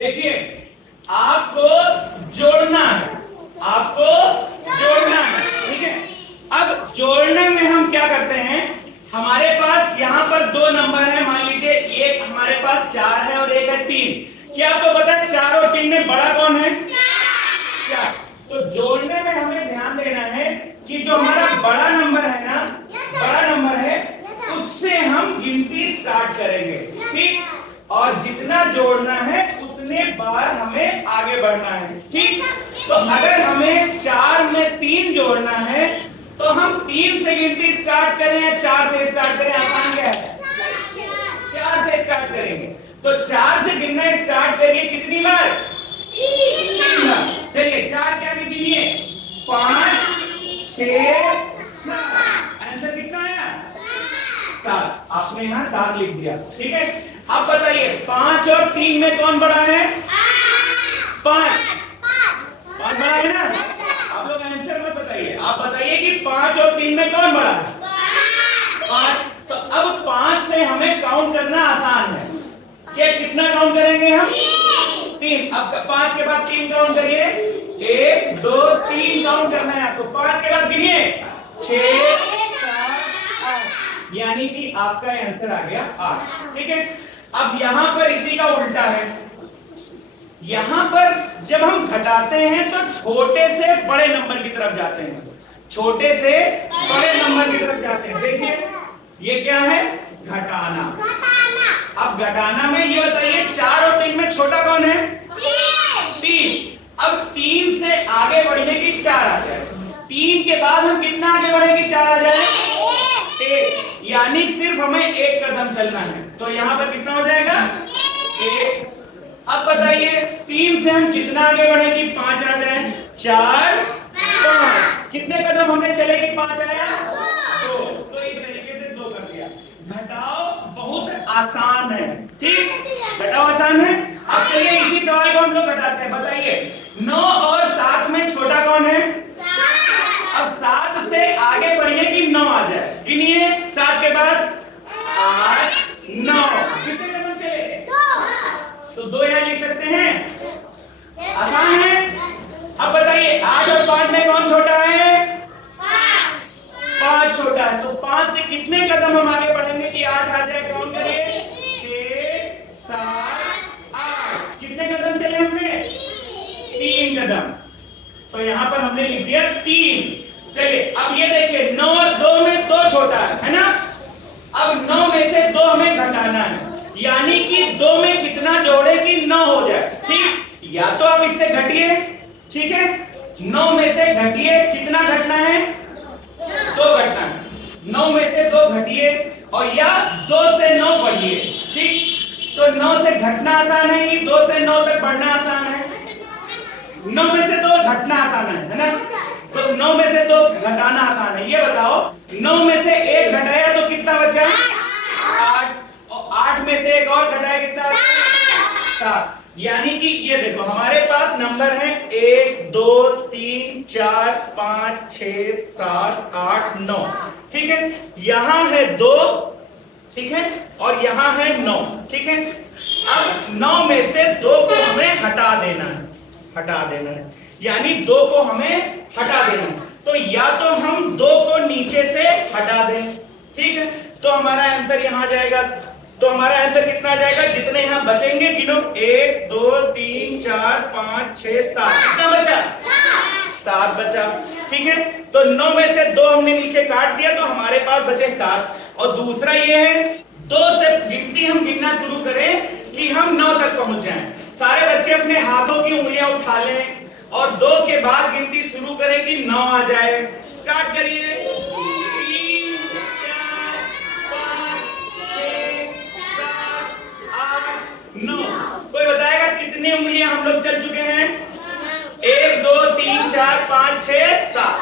देखिए आपको जोड़ना है, आपको जोड़ना है, ठीक है। अब जोड़ने में हम क्या करते हैं, हमारे पास यहाँ पर दो नंबर है, मान लीजिए एक हमारे पास 4 है और एक है 3। क्या आपको पता है 4 और 3 में बड़ा कौन है? 4। तो जोड़ने में हमें ध्यान देना है कि जो हमारा बड़ा नंबर है ना, बड़ा नंबर है, उससे हम गिनती स्टार्ट करेंगे, ठीक। और जितना जोड़ना है उतने बार हमें आगे बढ़ना है, ठीक। तो अगर हमें 4 में 3 जोड़ना है तो हम 3 से गिनती स्टार्ट करें या 4 से स्टार्ट करें? आसान क्या है, 4 से स्टार्ट करेंगे। तो 4 से गिनना स्टार्ट करिए, कितनी बार? 3 बार। चलिए 4 क्या गिनिए, 5 6 7। आंसर कितना आया? 7। आपने यहाँ 7 लिख दिया, ठीक है। अब बताइए 5 और 3 में कौन बड़ा है? 5 बड़ा है ना। आप लोग आंसर मत बताइए, आप बताइए कि 5 और 3 में कौन बड़ा है? 5। तो अब 5 से हमें काउंट करना आसान है। क्या कितना काउंट करेंगे हम? 3। अब 5 के बाद 3 काउंट करिए, 1 2 3 काउंट करना है आपको। 5 के बाद गिनिए 6 7 8, यानी कि आपका आंसर आ गया 8, ठीक है। अब यहां पर इसी का उल्टा है, यहां पर जब हम घटाते हैं तो छोटे से बड़े नंबर की तरफ जाते हैं, छोटे से बड़े नंबर की तरफ जाते हैं। देखिए ये क्या है? घटाना। अब घटाना में ये बताइए 4 और 3 में छोटा कौन है? 3। अब 3 से आगे बढ़िए कि 4 आ जाए। 3 के बाद हम कितना आगे बढ़े कि 4 आ जाए? 1। यानी सिर्फ हमें एक कदम चलना है। तो यहां पर कितना हो जाएगा? 1। अब बताइए 3 से हम कितना आगे बढ़े कि 5 आ जाए? 4 5। कितने कदम हमने चले कि 5 आया? 2। तो इस तरीके से 2 कर दिया। घटाओ बहुत आसान है, ठीक। घटाओ आसान है। अब चलिए इसी सवाल को हम लोग घटाते हैं। बताइए 9 और 7 में छोटा कौन है? 7। अब 7 से आगे बढ़िए कि 9 आ जाए। गिनिए 7 के बाद 8 9। कितने कदम चले? 2। तो 2 यहां लिख सकते हैं, आसान है। अब बताइए 8 और 5 में कौन छोटा है? 5 छोटा है। तो 5 से कितने कदम हम आगे बढ़ेंगे कि 8 आ जाए? काउंट करिए 6 7 8। कितने कदम चले हमने? 3 कदम। तो यहां पर हमने लिख दिया 3। चलिए अब ये देखिए 9 और 2 में 2 छोटा है ना। अब 9 में से 2 हमें घटाना है, यानी कि 2 में कितना जोड़े कि 9 हो जाए, ठीक। या तो आप इससे घटिए, ठीक है। 9 में से घटिए, कितना घटना है? 2 घटना है। 9 में से 2 घटिए और या 2 से 9 बढ़िए, ठीक। तो 9 से घटना आसान है कि 2 से 9 तक बढ़ना आसान है? 9 में से 2 घटना आसान है ना। तो 9 में से 2 घटाना आसान है। ये बताओ 9 में से 1 घटाया तो कितना बचा? 8। और 8 में से 1 और घटाया कितना? 7। यानी कि ये देखो हमारे पास नंबर है 1 2 3 4 5 6 7 8 9, ठीक है। यहां है 2, ठीक है, और यहां है 9, ठीक है। अब 9 में से 2 को हमें हटा देना है, हटा देना है, यानी 2 को हमें हटा देना है। तो या तो हम 2 को नीचे से हटा दें, ठीक है, तो हमारा आंसर यहां आ जाएगा। तो हमारा आंसर कितना आ जाएगा? जितने यहां बचेंगे गिनो, 1 2 3 4 5 6 7। कितना बचा? 7 बचा, ठीक है। तो 9 में से 2 हमने नीचे काट दिया तो हमारे पास बचे 7। और दूसरा ये है 2 से गिनती हम गिनना शुरू करें कि हम 9 तक पहुंच जाएं। सारे बच्चे अपने हाथों की उंगलियां उठा लें और 2 के बाद गिनती शुरू करें कि 9 आ जाए। स्टार्ट करिए। 3 4 5 6 7 8 9। कोई बताएगा कितनी उंगलियां हम लोग चल चुके हैं? 1 2 3 4 5 6 7।